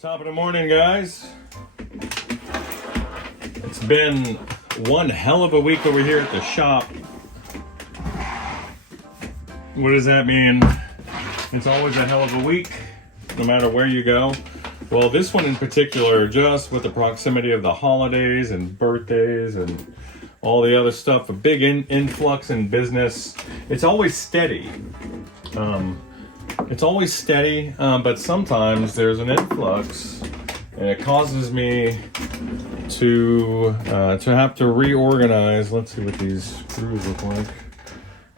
Top of the morning, guys. It's been one hell of a week over here at the shop. What does that mean? It's always a hell of a week, no matter where you go. Well, this one in particular, just with the proximity of the holidays and birthdays and all the other stuff, a big influx in business. It's always steady. But sometimes there's an influx, and it causes me to have to reorganize. Let's see what these screws look like.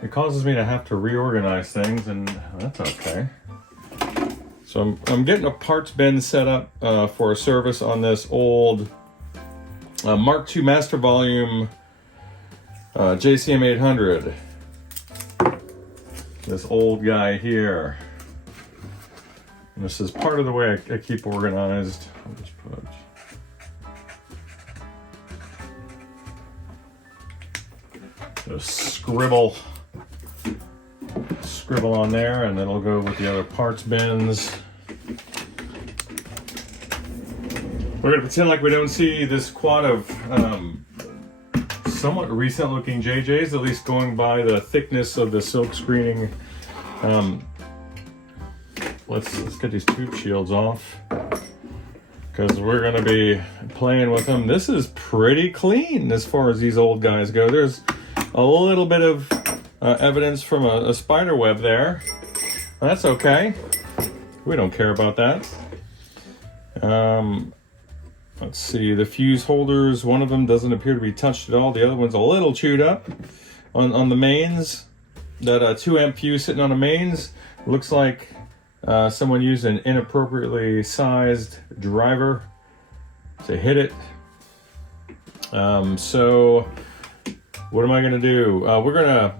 It causes me to have to reorganize things, and that's okay. So I'm getting a parts bin set up for a service on this old Mark II Master Volume JCM 800. This old guy here. And this is part of the way I keep organized. I'll just put a scribble on there, and then it'll go with the other parts bins. We're gonna pretend like we don't see this quad of somewhat recent looking JJs, at least going by the thickness of the silk screening. Let's get these tube shields off, because we're going to be playing with them. This is pretty clean as far as these old guys go. There's a little bit of evidence from a spider web there. That's okay. We don't care about that. Let's see, the fuse holders, one of them doesn't appear to be touched at all. The other one's a little chewed up. On the mains, that 2 amp fuse sitting on the mains, looks like someone used an inappropriately sized driver to hit it. So what am I going to do? We're going to,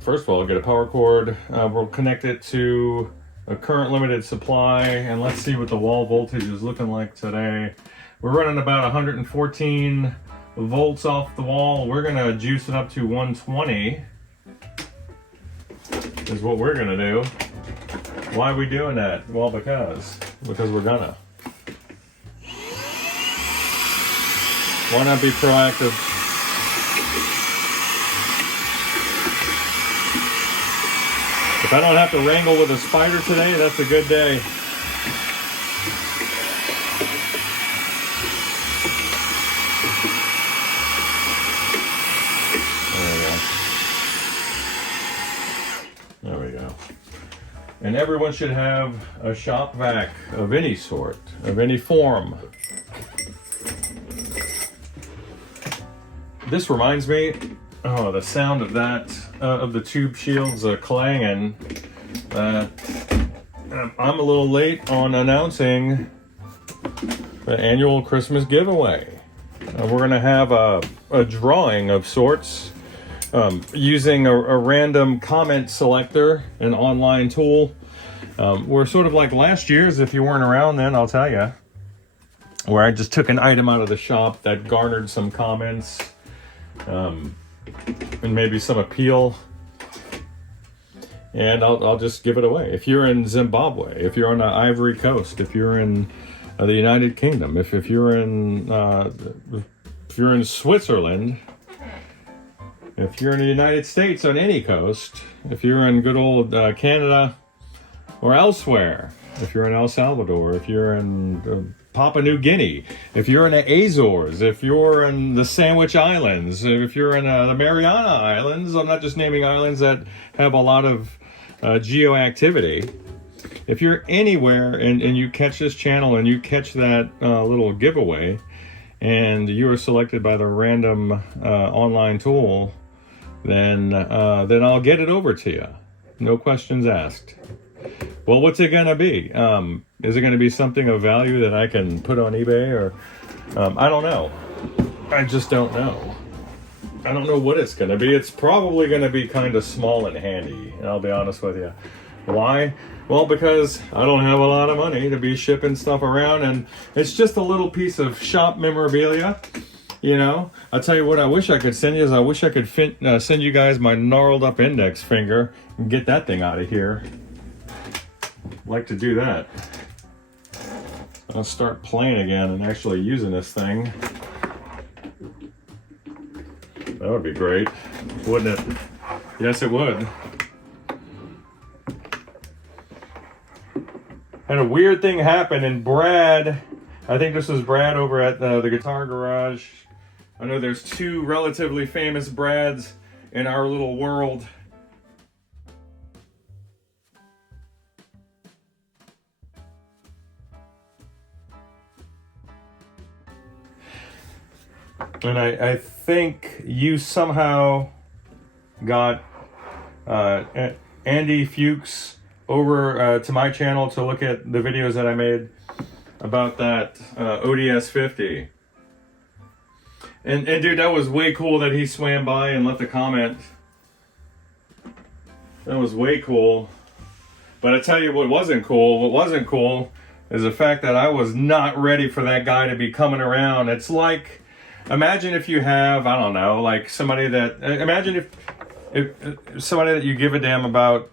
first of all, get a power cord. We'll connect it to a current limited supply, and let's see what the wall voltage is looking like today. We're running about 114 volts off the wall. We're going to juice it up to 120 is what we're going to do. Why are we doing that? Well, because we're gonna. Why not be proactive? If I don't have to wrangle with a spider today, that's a good day. There we go. And everyone should have a shop vac of any sort, of any form. This reminds me, the sound of that, of the tube shields clanging. I'm a little late on announcing the annual Christmas giveaway. We're gonna have a drawing of sorts. Using a random comment selector, an online tool. We're sort of like last year's, if you weren't around then, I'll tell you, where I just took an item out of the shop that garnered some comments and maybe some appeal, and I'll just give it away. If you're in Zimbabwe, if you're on the Ivory Coast, if you're in the United Kingdom, if you're in Switzerland, if you're in the United States on any coast, if you're in good old Canada or elsewhere, if you're in El Salvador, if you're in Papua New Guinea, if you're in the Azores, if you're in the Sandwich Islands, if you're in the Mariana Islands, I'm not just naming islands that have a lot of geo-activity. If you're anywhere and you catch this channel and you catch that little giveaway, and you are selected by the random online tool, then I'll get it over to you. No questions asked. Well, what's it gonna be? Is it gonna be something of value that I can put on eBay, or I don't know. I just don't know. I don't know what it's gonna be. It's probably gonna be kind of small and handy, and I'll be honest with you. Why? Well, because I don't have a lot of money to be shipping stuff around, and it's just a little piece of shop memorabilia. You know, I'll tell you what I wish I could send you is I wish I could send you guys my gnarled up index finger and get that thing out of here. I'd like to do that. I'll start playing again and actually using this thing. That would be great, wouldn't it? Yes, it would. And a weird thing happened, and Brad, I think this was Brad over at the Guitar Garage. I know there's two relatively famous Brads in our little world. And I think you somehow got Andy Fuchs over to my channel to look at the videos that I made about that ODS 50. And dude, that was way cool that he swam by and left a comment. That was way cool. But I tell you what wasn't cool. What wasn't cool is the fact that I was not ready for that guy to be coming around. It's like, imagine if you have, I don't know, like somebody that, imagine if somebody that you give a damn about,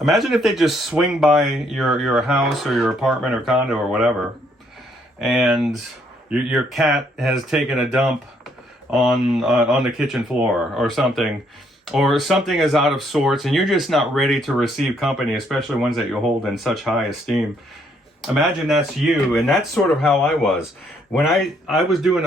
imagine if they just swing by your house or your apartment or condo or whatever, and your cat has taken a dump on the kitchen floor or something is out of sorts, and you're just not ready to receive company, especially ones that you hold in such high esteem. Imagine that's you, and that's sort of how I was. When I was doing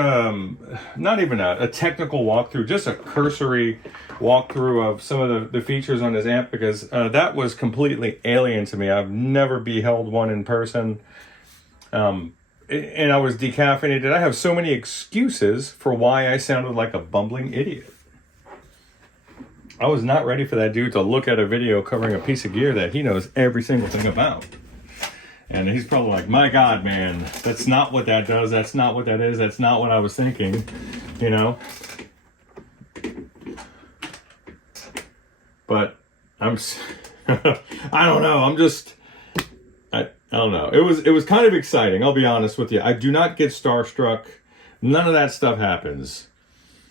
not even a technical walkthrough, just a cursory walkthrough of some of the features on this amp, because that was completely alien to me. I've never beheld one in person. And I was decaffeinated. I have so many excuses for why I sounded like a bumbling idiot. I was not ready for that dude to look at a video covering a piece of gear that he knows every single thing about. And he's probably like, my God, man, that's not what that does. That's not what that is. That's not what I was thinking, you know? But I don't know. I don't know. It was kind of exciting. I'll be honest with you. I do not get starstruck. None of that stuff happens.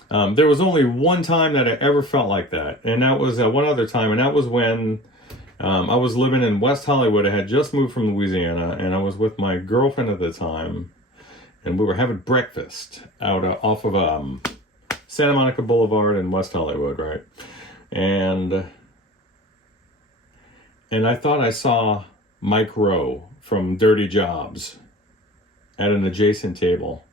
There was only one time that I ever felt like that. And that was one other time. And that was when I was living in West Hollywood. I had just moved from Louisiana, and I was with my girlfriend at the time, and we were having breakfast out off of Santa Monica Boulevard in West Hollywood, right? And I thought I saw Mike Rowe from Dirty Jobs at an adjacent table.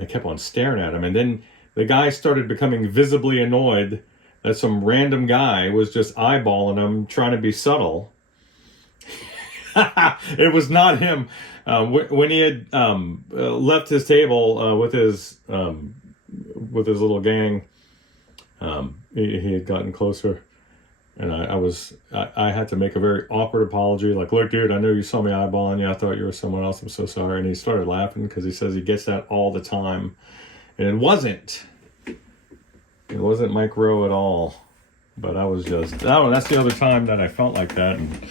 I kept on staring at him, and then the guy started becoming visibly annoyed that some random guy was just eyeballing him, trying to be subtle. It was not him. When he had left his table with his little gang, he had gotten closer, and I had to make a very awkward apology. Like, look, dude, I know you saw me eyeballing you. I thought you were someone else. I'm so sorry. And he started laughing because he says he gets that all the time, and it wasn't Mike Rowe at all. But I was just, I don't know, that's the other time that I felt like that. And,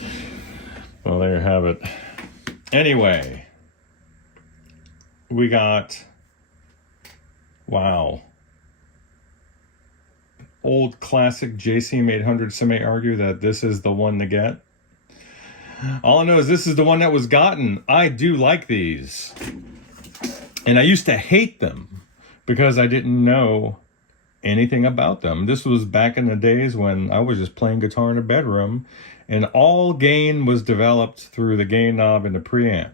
well, there you have it. Anyway, we got, wow. Old classic JCM 800. Some may argue that this is the one to get. All I know is this is the one that was gotten. I do like these. And I used to hate them because I didn't know anything about them. This was back in the days when I was just playing guitar in a bedroom, and all gain was developed through the gain knob in the preamp,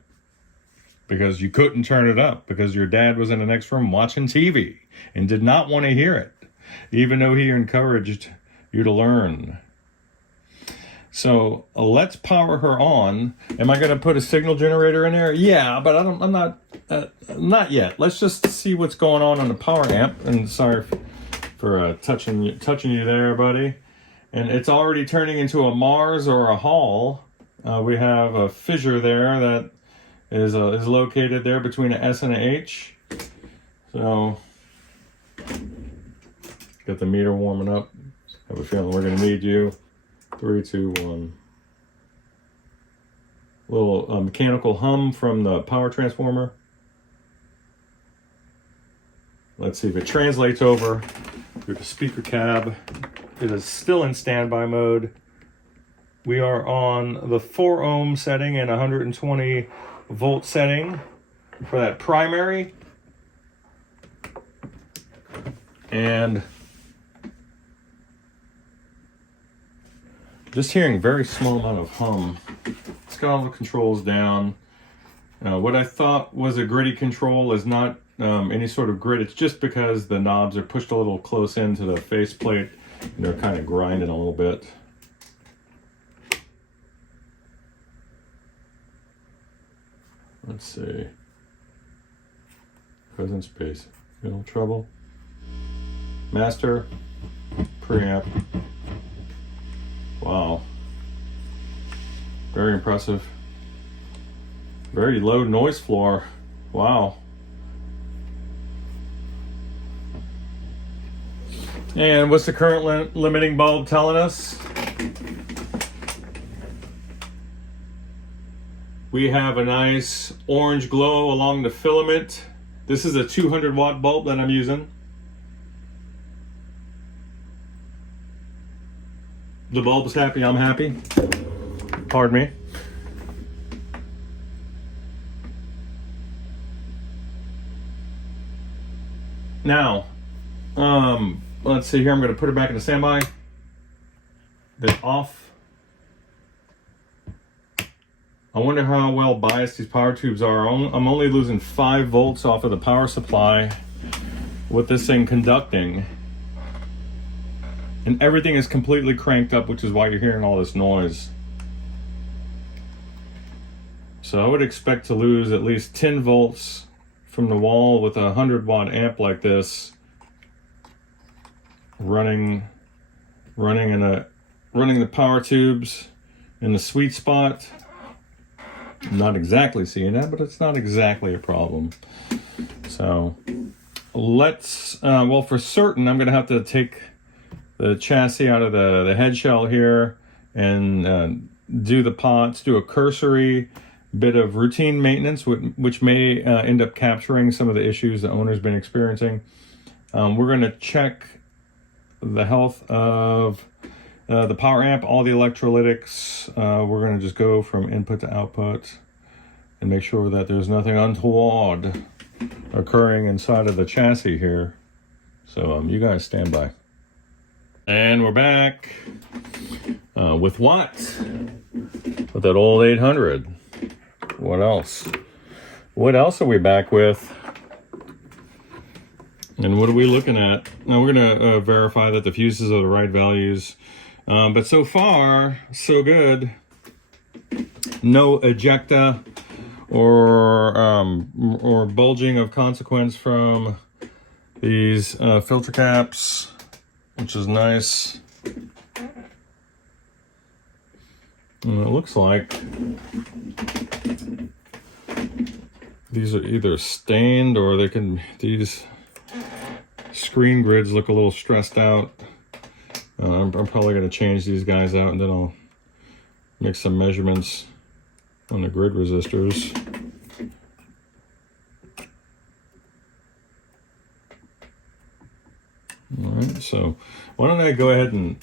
because you couldn't turn it up because your dad was in the next room watching TV and did not want to hear it, even though he encouraged you to learn. So let's power her on. Am I going to put a signal generator in there? Yeah, but I'm not yet. Let's just see what's going on the power amp. And sorry for touching you there, buddy. And it's already turning into a Mars or a Hall. We have a fissure there that is located there between an S and an H. So get the meter warming up. I have a feeling we're going to need you. 3, 2, 1. Little mechanical hum from the power transformer. Let's see if it translates over through the speaker cab. It is still in standby mode. We are on the 4 ohm setting and 120 volt setting for that primary. And just hearing very small amount of hum. It's got all the controls down. What I thought was a gritty control is not any sort of grit. It's just because the knobs are pushed a little close into the faceplate and they're kind of grinding a little bit. Let's see. Present space. Middle treble. Master. Preamp. Wow. Very impressive. Very low noise floor. Wow. And what's the current limiting bulb telling us? We have a nice orange glow along the filament. This is a 200 watt bulb that I'm using. The bulb is happy, I'm happy. Pardon me. Now, let's see here. I'm going to put it back into standby. Then off. I wonder how well biased these power tubes are. I'm only losing 5 volts off of the power supply with this thing conducting. And everything is completely cranked up, which is why you're hearing all this noise. So I would expect to lose at least 10 volts from the wall with a 100 watt amp like this running the power tubes in the sweet spot. I'm not exactly seeing that, but it's not exactly a problem. So let's well, for certain I'm gonna have to take the chassis out of the head shell here and do the pots, do a cursory bit of routine maintenance, which may end up capturing some of the issues the owner's been experiencing. We're going to check the health of the power amp, all the electrolytics. We're going to just go from input to output and make sure that there's nothing untoward occurring inside of the chassis here. So you guys stand by. And we're back with what? With that old 800. What else? What else are we back with? And what are we looking at? Now we're going to verify that the fuses are the right values. But so far, so good. No ejecta or bulging of consequence from these filter caps, which is nice. And it looks like these are either stained or these screen grids look a little stressed out. I'm probably going to change these guys out and then I'll make some measurements on the grid resistors. All right, so why don't I go ahead and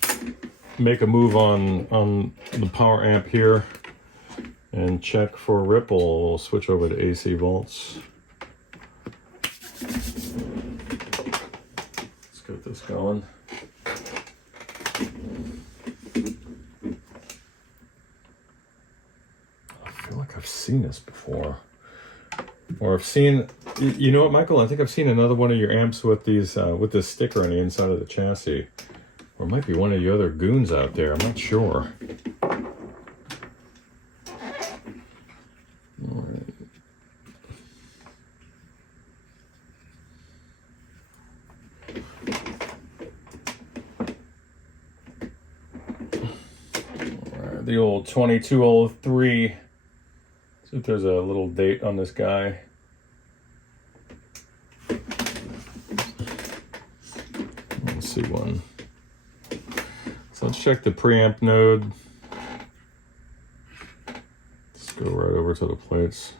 make a move on the power amp here and check for ripple. We'll switch over to AC volts. Let's get this going. I feel like I've seen this before. Or I've seen, you know what, Michael? I think I've seen another one of your amps with these, with this sticker on the inside of the chassis. Or it might be one of your other goons out there. I'm not sure. All right. All right, the old 2203. See if there's a little date on this guy. Let's see one. So let's check the preamp node. Let's go right over to the plates.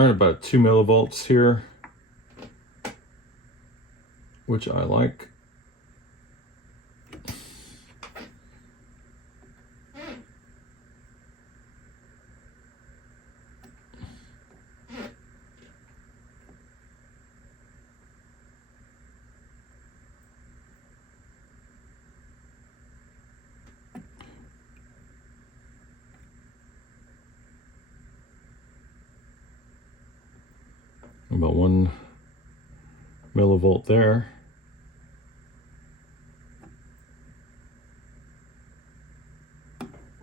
Right about 2 millivolts here, which I like. About 1 millivolt there.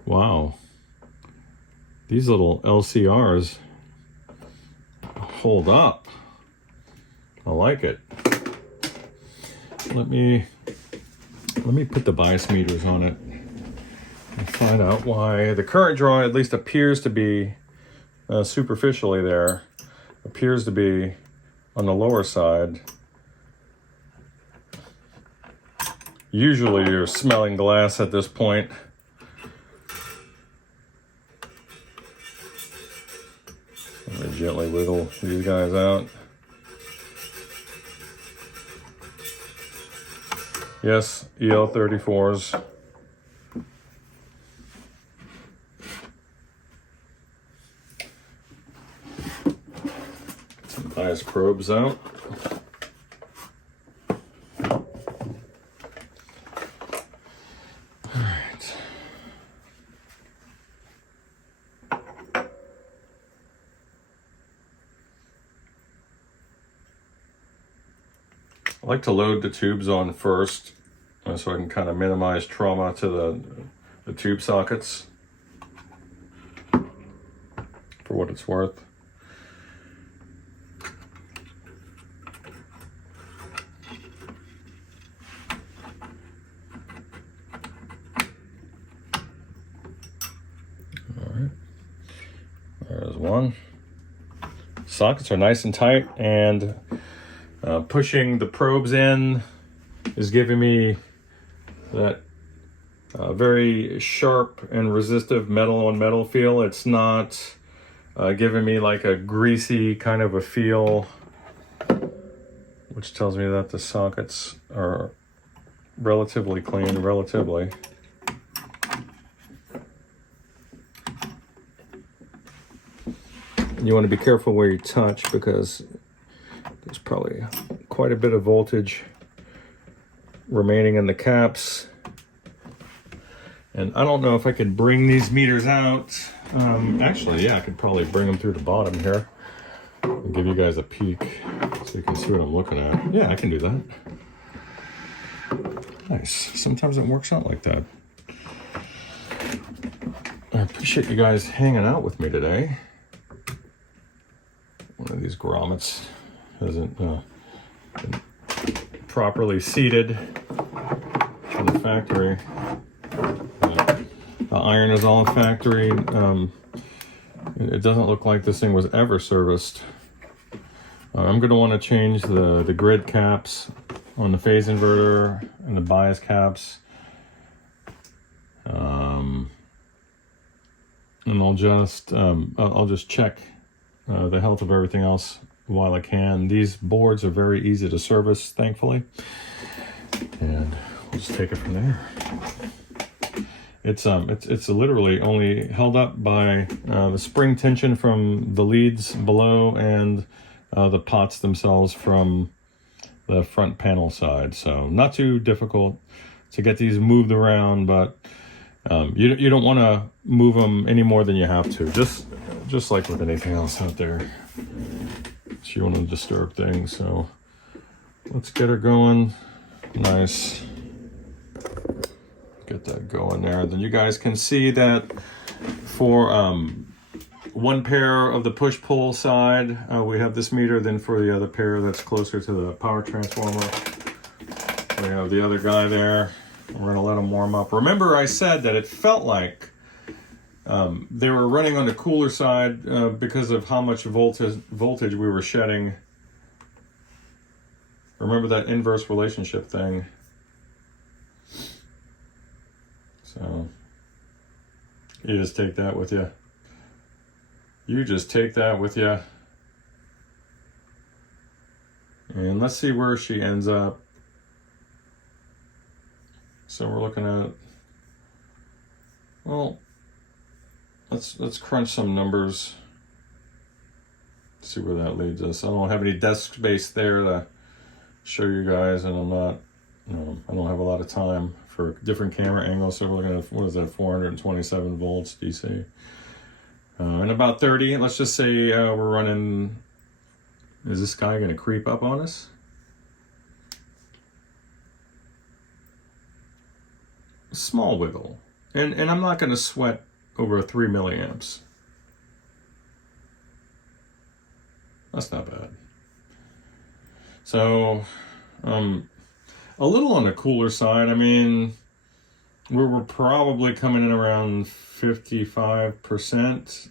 Wow. These little LCRs hold up. I like it. Let me put the bias meters on it and find out why the current draw at least appears to be superficially there. Appears to be on the lower side. Usually you're smelling glass at this point. Let me gently wiggle these guys out. Yes, EL34s. Bias probes out. All right. I like to load the tubes on first, so I can kind of minimize trauma to the tube sockets, for what it's worth. There's one. Sockets are nice and tight, and pushing the probes in is giving me that very sharp and resistive metal on metal feel. It's not giving me like a greasy kind of a feel, which tells me that the sockets are relatively clean, relatively. You want to be careful where you touch, because there's probably quite a bit of voltage remaining in the caps. And I don't know if I could bring these meters out. Actually, yeah, I could probably bring them through the bottom here and give you guys a peek so you can see what I'm looking at. Yeah, I can do that. Nice. Sometimes it works out like that. I appreciate you guys hanging out with me today. One of these grommets hasn't been properly seated in the factory. The iron is all in factory. It doesn't look like this thing was ever serviced. I'm going to want to change the grid caps on the phase inverter and the bias caps. And I'll just check the health of everything else while I can. These boards are very easy to service, thankfully, and we'll just take it from there. It's literally only held up by the spring tension from the leads below and the pots themselves from the front panel side. So not too difficult to get these moved around, but you don't want to move them any more than you have to. Just like with anything else out there. So you want to disturb things. So let's get her going. Nice. Get that going there. Then you guys can see that for one pair of the push-pull side, we have this meter. Then for the other pair that's closer to the power transformer, we have the other guy there. We're going to let them warm up. Remember I said that it felt like they were running on the cooler side because of how much voltage we were shedding. Remember that inverse relationship thing. So you just take that with you. You just take that with you. And let's see where she ends up. So we're looking at, well, let's crunch some numbers. See where that leads us. I don't have any desk space there to show you guys, and I'm not, I don't have a lot of time for different camera angles. So we're looking at, what is that, 427 volts DC. And about 30, let's just say we're running, is this guy gonna creep up on us? Small wiggle. And I'm not gonna sweat over 3 milliamps. That's not bad. So, a little on the cooler side. I mean, we're probably coming in around 55%.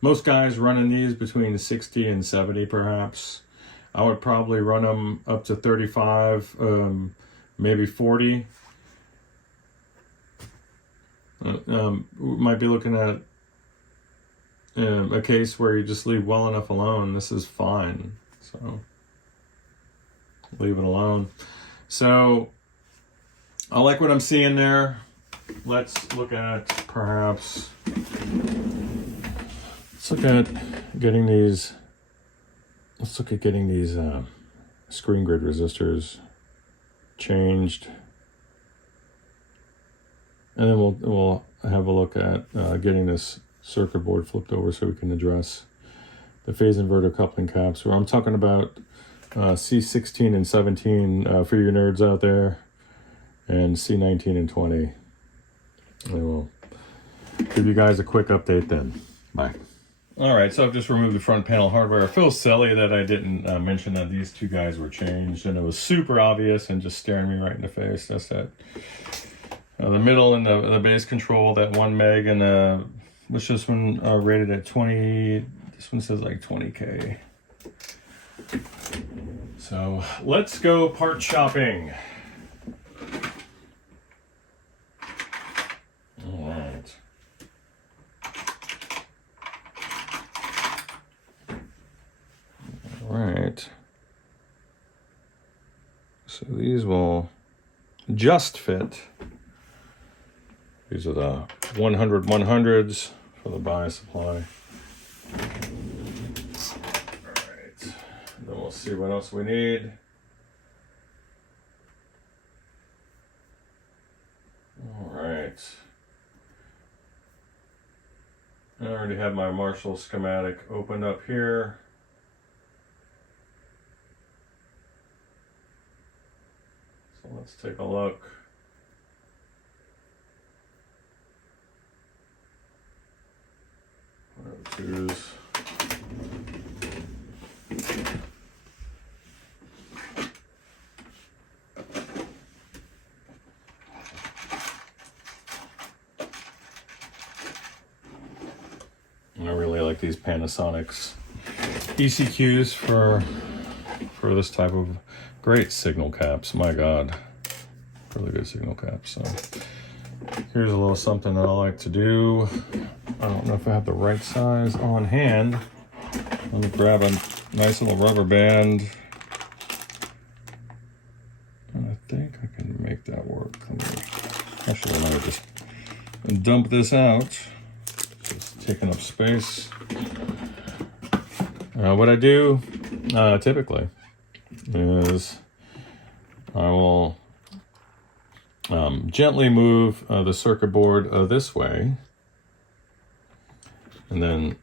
Most guys running these between 60 and 70 perhaps. I would probably run them up to 35, maybe 40. Might be looking at a case where you just leave well enough alone. This is fine, so leave it alone. So I like what I'm seeing there. Let's look at perhaps, let's look at getting these screen grid resistors changed, and then we'll have a look at getting this circuit board flipped over so we can address the phase inverter coupling caps, where I'm talking about C16 and 17 for you nerds out there, and C19 and 20. I will give you guys a quick update then. Bye. All right, so I've just removed the front panel hardware. It feels silly that I didn't mention that these two guys were changed, and it was super obvious and just staring me right in the face. That's that. The middle and the base control, that 1 meg, and which this one rated at 20. This one says like 20K. So let's go part shopping. All right. All right. So these will just fit. These are the 100 100s for the bias supply. Alright, then we'll see what else we need. Alright. I already have my Marshall schematic opened up here. So let's take a look. Choose. I really like these Panasonics ECQs for this type of great signal caps. My God, really good signal caps. So here's a little something that I like to do. I don't know if I have the right size on hand. Let me grab a nice little rubber band. And I think I can make that work. Actually, let me just dump this out. It's taking up space. What I do typically is I will gently move the circuit board this way. And then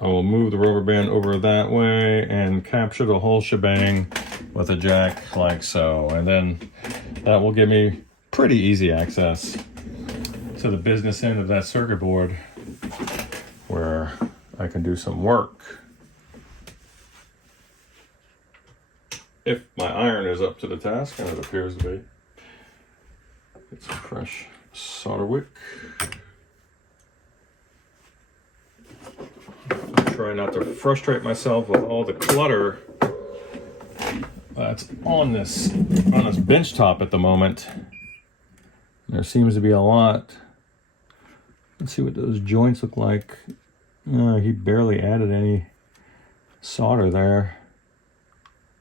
I will move the rubber band over that way and capture the whole shebang with a jack like so. And then that will give me pretty easy access to the business end of that circuit board where I can do some work. If my iron is up to the task, and it appears to be. Get some fresh solder wick. Try not to frustrate myself with all the clutter that's on this bench top at the moment. There seems to be a lot. Let's see what those joints look like. He barely added any solder there.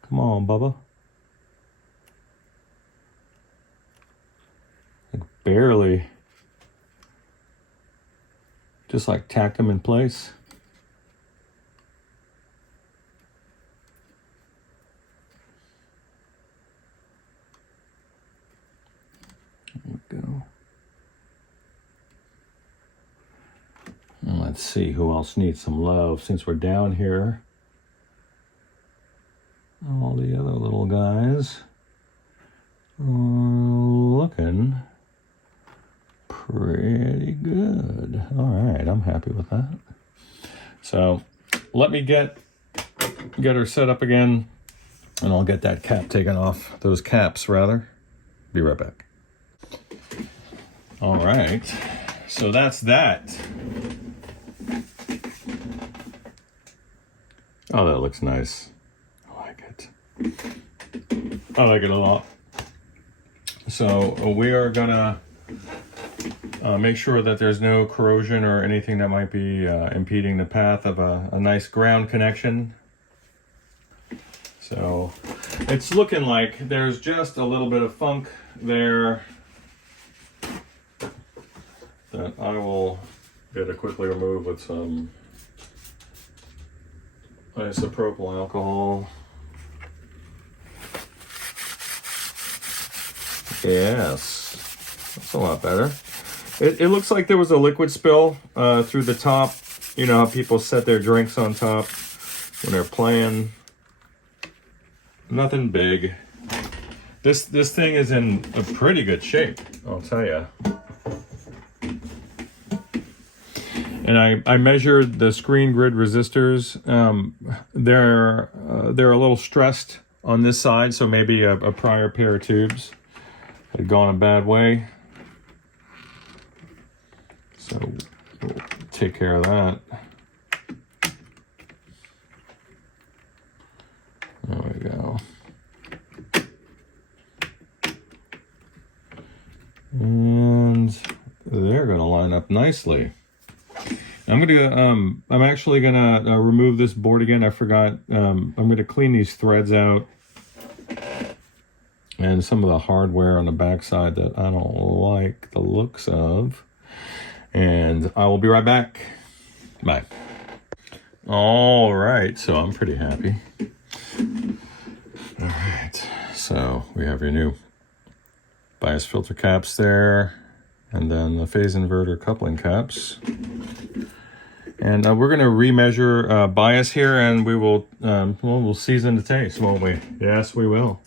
Come on, Bubba. Like barely. Just like tack them in place. There we go. And let's see who else needs some love since we're down here. All the other little guys are looking pretty good. All right, I'm happy with that. So let me get her set up again, and I'll get that cap taken off. Those caps, rather. Be right back. All right, so that's that. Oh, that looks nice. I like it. I like it a lot. So we are gonna make sure that there's no corrosion or anything that might be impeding the path of a nice ground connection. So it's looking like there's just a little bit of funk there that I will get to quickly remove with some isopropyl alcohol. Yes, that's a lot better. It looks like there was a liquid spill through the top. You know how people set their drinks on top when they're playing. Nothing big. This thing is in a pretty good shape, I'll tell you. And I measured the screen grid resistors. They're a little stressed on this side, so maybe a prior pair of tubes had gone a bad way. So we'll take care of that. There we go. And they're going to line up nicely. I'm actually gonna remove this board again. I forgot. I'm gonna clean these threads out and some of the hardware on the backside that I don't like the looks of. And I will be right back. Bye. All right, so I'm pretty happy. All right, so we have your new bias filter caps there, and then the phase inverter coupling caps. And we're going to remeasure bias here, and we will we'll season the taste, won't we? Yes, we will.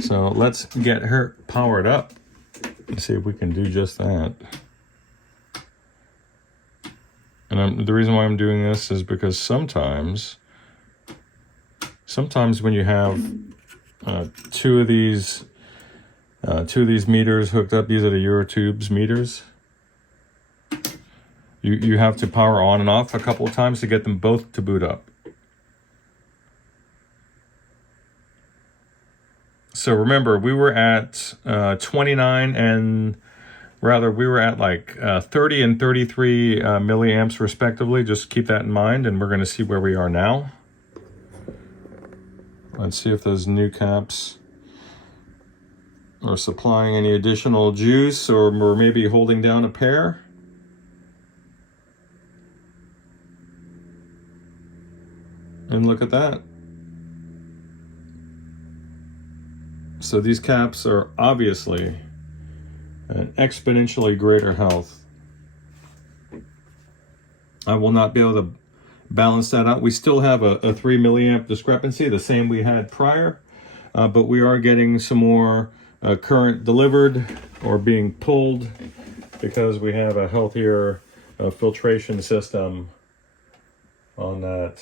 So let's get her powered up and see if we can do just that. And the reason why I'm doing this is because sometimes when you have two of these meters hooked up, these are the Eurotubes meters. You have to power on and off a couple of times to get them both to boot up. So remember, we were at 29 and rather we were at like 30 and 33 milliamps respectively. Just keep that in mind, and we're going to see where we are now. Let's see if those new caps are supplying any additional juice, or we're maybe holding down a pair. And look at that. So these caps are obviously an exponentially greater health. I will not be able to balance that out. We still have a 3 milliamp discrepancy, the same we had prior, but we are getting some more current delivered or being pulled because we have a healthier filtration system on that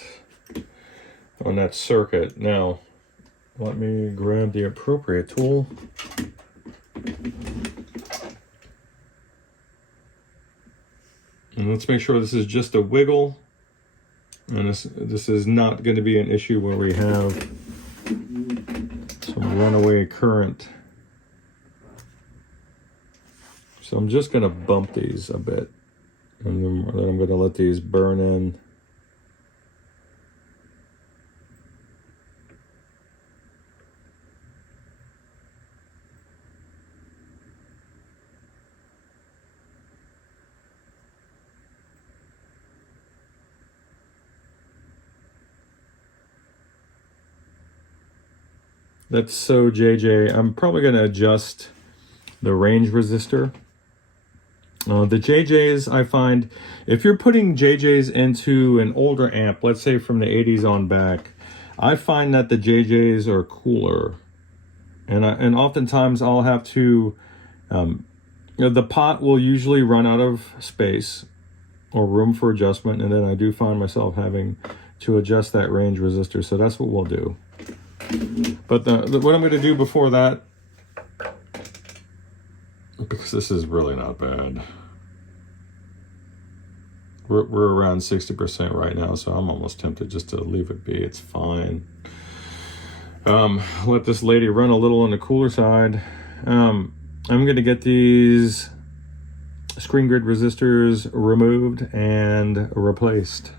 circuit. Now, let me grab the appropriate tool. And let's make sure this is just a wiggle. And this is not going to be an issue where we have some runaway current. So I'm just going to bump these a bit. And then I'm going to let these burn in. That's so JJ. I'm probably going to adjust the range resistor. The JJs, I find, if you're putting JJs into an older amp, let's say from the 80s on back, I find that the JJs are cooler. And oftentimes I'll have to, the pot will usually run out of space or room for adjustment, and then I do find myself having to adjust that range resistor, so that's what we'll do. But what I'm going to do before that, because this is really not bad. We're around 60% right now, so I'm almost tempted just to leave it be. It's fine. Let this lady run a little on the cooler side. I'm going to get these screen grid resistors removed and replaced.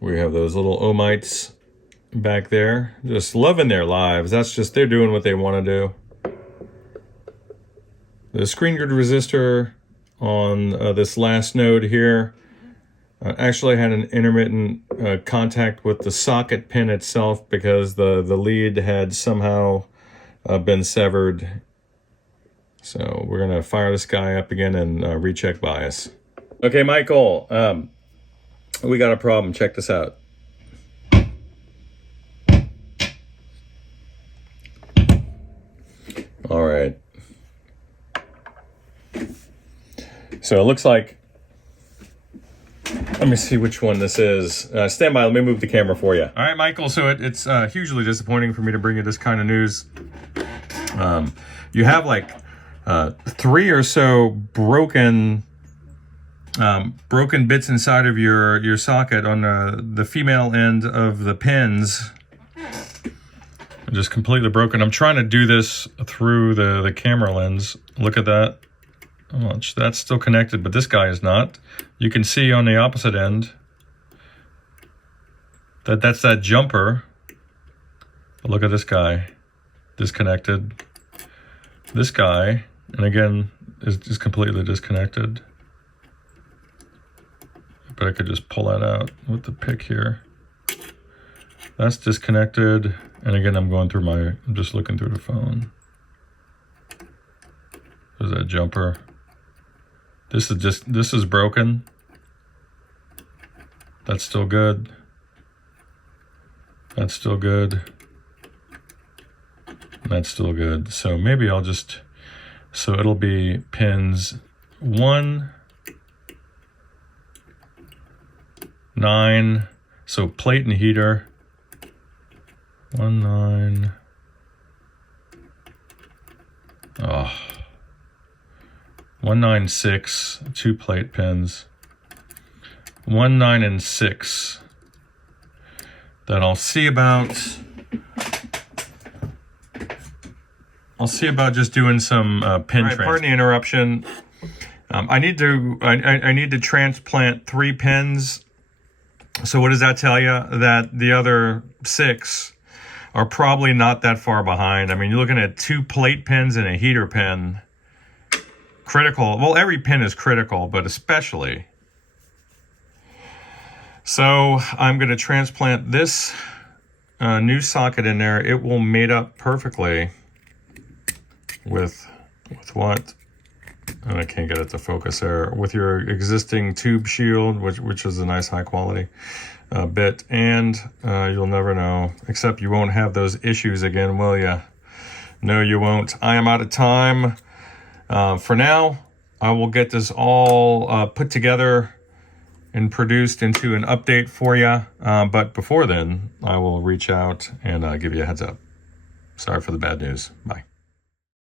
We have those little ohmites back there, just loving their lives. That's just, they're doing what they want to do. The screen grid resistor on this last node here actually had an intermittent contact with the socket pin itself because the lead had somehow been severed. So we're gonna fire this guy up again and recheck bias. Okay, Michael, we got a problem. Check this out. All right. So it looks like, let me see which one this is. Stand by, let me move the camera for you. All right, Michael, so it's hugely disappointing for me to bring you this kind of news. You have like 3 or so broken bits inside of your socket on the female end of the pins. Just completely broken. I'm trying to do this through the camera lens. Look at that. Oh, that's still connected, but this guy is not. You can see on the opposite end that's that jumper. But look at this guy, disconnected. This guy, and again, is completely disconnected. But I could just pull that out with the pick here. That's disconnected, and again, I'm just looking through the phone. There's that jumper. This is broken. That's still good. That's still good. That's still good. So maybe I'll just, so it'll be pins 1, 9, so plate and heater, 1, 9, oh. 1, 9, 6, 2 plate pins. 1, 9, and 6. Then I'll see about just doing some pin transfer. Pardon the interruption. I need to transplant 3 pins. So what does that tell you? That the other 6 are probably not that far behind. I mean, you're looking at 2 plate pins and a heater pin. Critical. Well, every pin is critical, but especially. So I'm going to transplant this new socket in there. It will mate up perfectly with what? And I can't get it to focus there. With your existing tube shield, which is a nice high quality bit, and you'll never know. Except you won't have those issues again, will you? No, you won't. I am out of time. For now, I will get this all put together and produced into an update for you. But before then, I will reach out and give you a heads up. Sorry for the bad news. Bye.